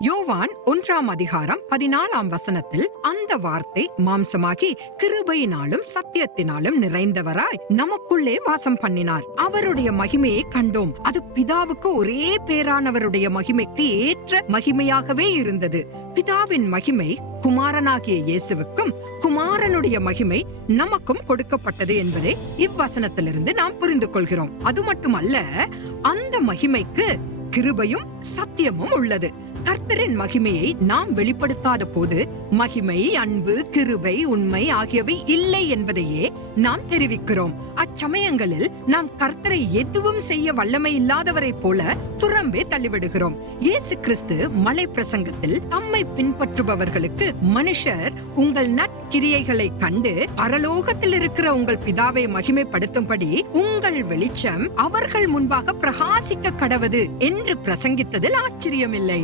யோவான் 1:14 அந்த வார்த்தை மாம்சமாகி கிருபையினாலும் சத்தியத்தினாலும் நிறைந்தவராய் நமக்குள்ளே வாசம் பண்ணினார். அவருடைய மகிமையை கண்டோம். அது பிதாவுக்கு ஒரே பேரானவருடைய மகிமைக்கு ஏற்ற மகிமையாகவே இருந்தது. பிதாவின் மகிமை குமாரனாகிய இயேசுவுக்கும் குமாரனுடைய மகிமை நமக்கும் கொடுக்கப்பட்டது என்பதை இவ்வசனத்திலிருந்து நாம் புரிந்து கொள்கிறோம். அது மட்டுமல்ல, அந்த மகிமைக்கு கிருபையும் சத்தியமும் உள்ளது. கர்த்தரின் மகிமையை நாம் வெளிப்படுத்தாத போது மகிமை, அன்பு, கிருபை, உண்மை ஆகியவை இல்லை என்பதையே நாம் தெரிவிக்கிறோம். அச்சமயங்களில் நாம் கர்த்தரை எதுவும் செய்ய வல்லமை இல்லாதவரை போல புறம்பே தள்ளிவிடுகிறோம். இயேசு கிறிஸ்து மலை பிரசங்கத்தில் தம்மை பின்பற்றுபவர்களுக்கு, மனுஷர் உங்கள் நற்கிரியைகளை கண்டு பரலோகத்தில் இருக்கிற உங்கள் பிதாவை மகிமைப்படுத்தும்படி உங்கள் வெளிச்சம் அவர்கள் முன்பாக பிரகாசிக்க கடவது என்று பிரசங்கித்ததில் ஆச்சரியமில்லை.